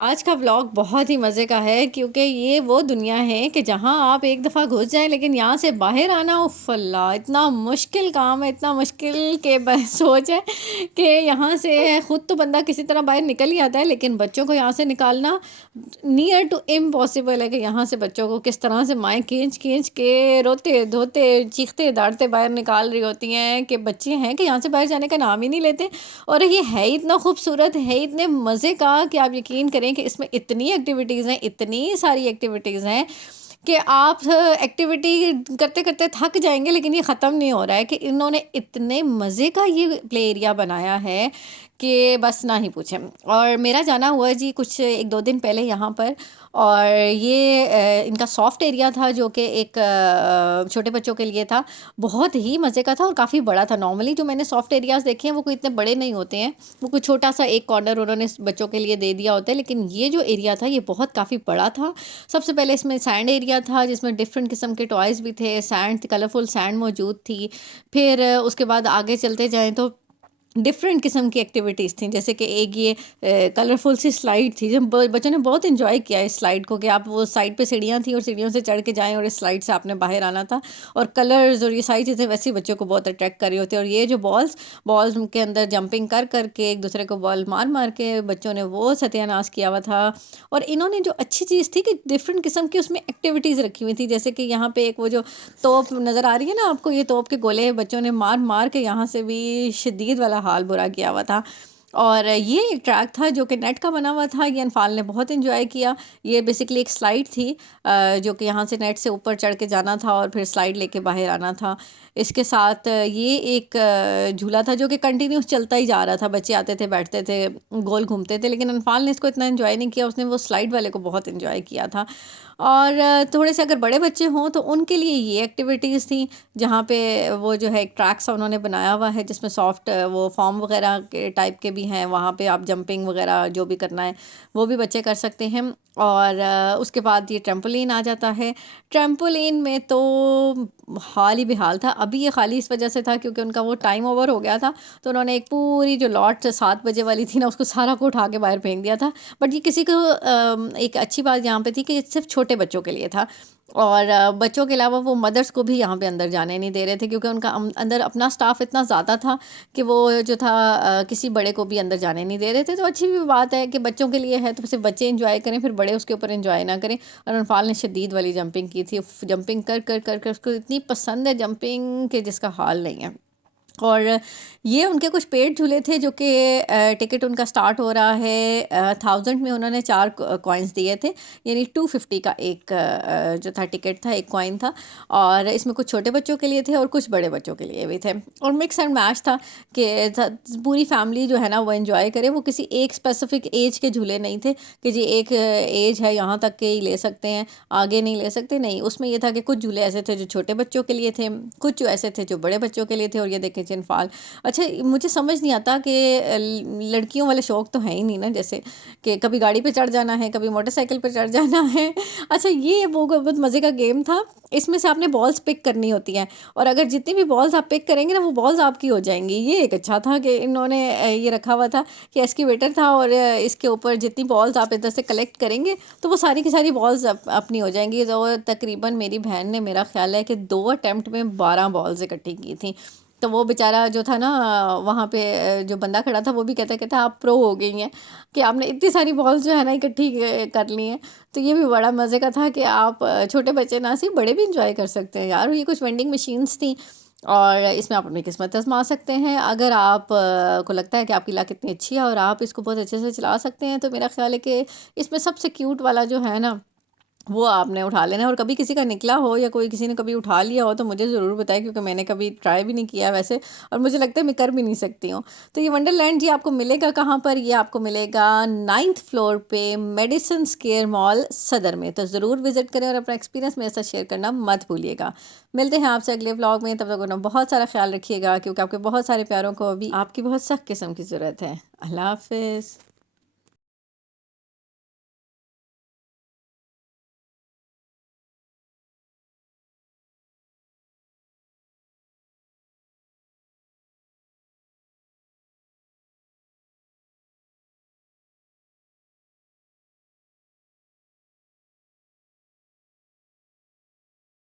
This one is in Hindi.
आज का व्लॉग बहुत ही मज़े का है क्योंकि ये वो दुनिया है कि जहाँ आप एक दफ़ा घुस जाएँ लेकिन यहाँ से बाहर आना उफ़ अल्लाह! इतना मुश्किल काम है, इतना मुश्किल कि बस सोच है कि यहाँ से खुद तो बंदा किसी तरह बाहर निकल ही आता है लेकिन बच्चों को यहाँ से निकालना नियर टू इम्पॉसिबल है कि यहाँ से बच्चों को किस तरह से माएँ खींच-खींच के रोते-धोते, चीखते-दाड़ते बाहर निकाल रही होती हैं कि बच्चे हैं कि यहाँ से बाहर जाने का नाम ही नहीं लेते। और ये है ही इतना खूबसूरत, है ही इतने मज़े का कि आप यकीन करें कि इसमें इतनी एक्टिविटीज़ हैं, इतनी सारी एक्टिविटीज़ हैं कि आप एक्टिविटी करते-करते थक जाएँगे लेकिन ये ख़त्म नहीं हो रहा है कि इन्होंने इतने मज़े का ये प्ले एरिया बनाया है कि बस ना ही पूछें। और मेरा जाना हुआ जी कुछ 1-2 दिन पहले यहाँ पर और ये इनका सॉफ्ट एरिया था जो कि एक छोटे बच्चों के लिए था। बहुत ही मज़े का था और काफ़ी बड़ा था। नॉर्मली जो मैंने सॉफ्ट एरियाज़ देखे हैं वो कोई इतने बड़े नहीं होते हैं। वो कोई छोटा-सा एक कॉर्नर उन्होंने बच्चों के लिए दे दिया होता है, लेकिन ये जो एरिया था ये बहुत काफ़ी बड़ा था। सबसे पहले इसमें सैंड एरिया था जिसमें डिफरेंट किस्म के टॉयज़ भी थे, सैंड कलरफुल सैंड मौजूद थी। फिर उसके बाद आगे चलते जाएँ तो डिफरेंट किस्म की एक्टिविटीज़ थी जैसे कि एक ये कलरफुल सी स्लाइड थी जब बच्चों ने बहुत एंजॉय किया इस स्लाइड को कि आप वो साइड पे सीढ़ियाँ थी और सीढ़ियों से चढ़ के जाएं और इस स्लाइड से आपने बाहर आना था और कलर्स और ये सारी चीज़ें वैसे ही बच्चों को बहुत अट्रैक्ट कर रही होती है और ये जो बॉल्स बॉल्स के अंदर जंपिंग कर कर के एक दूसरे को बॉल मार मार के बच्चों ने वो सत्यानाश किया हुआ था। और इन्होंने जो अच्छी चीज़ थी कि डिफरेंट किस्म की उसमें एक्टिविटीज़ रखी हुई थी जैसे कि यहाँ पे एक वो जो तोप नज़र आ रही है ना आपको, ये तोप के गोले बच्चों ने मार मार के यहाँ से भी शदीद वाला हाल बुरा किया हुआ था। और ये एक ट्रैक था जो कि नेट का बना हुआ था, ये अनफाल ने बहुत एंजॉय किया। ये बेसिकली एक स्लाइड थी जो कि यहाँ से नेट से ऊपर चढ़ के जाना था और फिर स्लाइड लेके बाहर आना था। इसके साथ ये एक झूला था जो कि कंटिन्यूस चलता ही जा रहा था, बच्चे आते थे बैठते थे गोल घूमते थे, लेकिन अनफाल ने इसको इतना एंजॉय नहीं किया, उसने वो स्लाइड वाले को बहुत एंजॉय किया था। और थोड़े से अगर बड़े बच्चे हों तो उनके लिए ये एक्टिविटीज़ थी जहाँ पे वो जो है एक ट्रैक सा उन्होंने बनाया हुआ है जिसमें सॉफ्ट वो फॉर्म वगैरह के टाइप के भी हैं, वहाँ पे आप जंपिंग वगैरह जो भी करना है वो भी बच्चे कर सकते हैं। और उसके बाद ये ट्रैम्पोलिन आ जाता है। ट्रैम्पोलिन में तो हाल ही बेहाल था। अभी ये खाली इस वजह से था क्योंकि उनका वो टाइम ओवर हो गया था, तो उन्होंने एक पूरी जो लॉट 7 बजे वाली थी ना उसको सारा को उठा के बाहर फेंक दिया था। बट ये किसी को एक अच्छी बात यहाँ पे थी कि ये सिर्फ़ छोटे बच्चों के लिए था और बच्चों के अलावा वो मदर्स को भी यहाँ पे अंदर जाने नहीं दे रहे थे क्योंकि उनका अंदर अपना स्टाफ इतना ज़्यादा था कि वो जो था किसी बड़े को भी अंदर जाने नहीं दे रहे थे। तो अच्छी भी बात है कि बच्चों के लिए है तो सिर्फ बच्चे एंजॉय करें, फिर बड़े उसके ऊपर एंजॉय ना करें। और अनफाल ने शदीद वाली जंपिंग की थी, जंपिंग कर कर कर कर उसको इतनी पसंद है जंपिंग कि जिसका हाल नहीं है। और ये उनके कुछ पेड झूले थे जो कि टिकट उनका स्टार्ट हो रहा है 1000 में, उन्होंने 4 कॉइन्स दिए थे, यानी 250 का एक जो था टिकट था, एक कॉइन था। और इसमें कुछ छोटे बच्चों के लिए थे और कुछ बड़े बच्चों के लिए भी थे और मिक्स एंड मैच था कि पूरी फैमिली जो है ना वो एंजॉय करे। वो किसी एक स्पेसिफिक एज के झूले नहीं थे कि जी एक एज है यहाँ तक के ही ले सकते हैं, आगे नहीं ले सकते, नहीं। उसमें ये था कि कुछ झूले ऐसे थे जो छोटे बच्चों के लिए थे, कुछ जो ऐसे थे जो बड़े बच्चों के लिए थे। और ये देखें जिनफाल, अच्छा मुझे समझ नहीं आता कि लड़कियों वाले शौक तो है ही नहीं ना, जैसे कि कभी गाड़ी पे चढ़ जाना है, कभी मोटरसाइकिल पे चढ़ जाना है। अच्छा ये वो बहुत मज़े का गेम था। इसमें से आपने बॉल्स पिक करनी होती हैं और अगर जितनी भी बॉल्स आप पिक करेंगे ना वो बॉल्स आपकी हो जाएंगी। ये एक अच्छा था कि इन्होंने ये रखा हुआ था कि एस्केवेटर था और इसके ऊपर जितनी बॉल्स आप इधर से कलेक्ट करेंगे तो वो सारी की सारी बॉल्स अपनी हो जाएंगी। तो तकरीबन मेरी बहन ने, मेरा ख्याल है कि 2 अटेम्प्ट में 12 बॉल्स इकट्ठी की थी। तो वो बेचारा जो था ना वहाँ पे जो बंदा खड़ा था वो भी कहता आप प्रो हो गई हैं कि आपने इतनी सारी बॉल्स जो है ना इकट्ठी कर ली हैं। तो ये भी बड़ा मज़े का था कि आप छोटे बच्चे ना सिर्फ बड़े भी इंजॉय कर सकते हैं यार। ये कुछ वेंडिंग मशीन्स थी और इसमें आप अपनी किस्मत आजमा सकते हैं। अगर आप को लगता है कि आपकी लाइफ कितनी अच्छी है और आप इसको बहुत अच्छे से चला सकते हैं तो मेरा ख्याल है कि इसमें सबसे क्यूट वाला जो है ना वो आपने उठा लेना है। और कभी किसी का निकला हो या कोई किसी ने कभी उठा लिया हो तो मुझे ज़रूर बताएं क्योंकि मैंने कभी ट्राई भी नहीं किया वैसे, और मुझे लगता है मैं कर भी नहीं सकती हूँ। तो ये वंडरलैंड जी आपको मिलेगा कहाँ पर? ये आपको मिलेगा 9th फ्लोर पे मेडिसन स्क्वायर मॉल सदर में। तो ज़रूर विजिट करें और अपना एक्सपीरियंस मेरे साथ शेयर करना मत भूलिएगा। मिलते हैं आपसे अगले व्लॉग में, तब तक अपना बहुत सारा ख्याल रखिएगा क्योंकि आपके बहुत सारे प्यारों को अभी आपकी बहुत सख्त किस्म की ज़रूरत है। अल्लाह हाफिज़।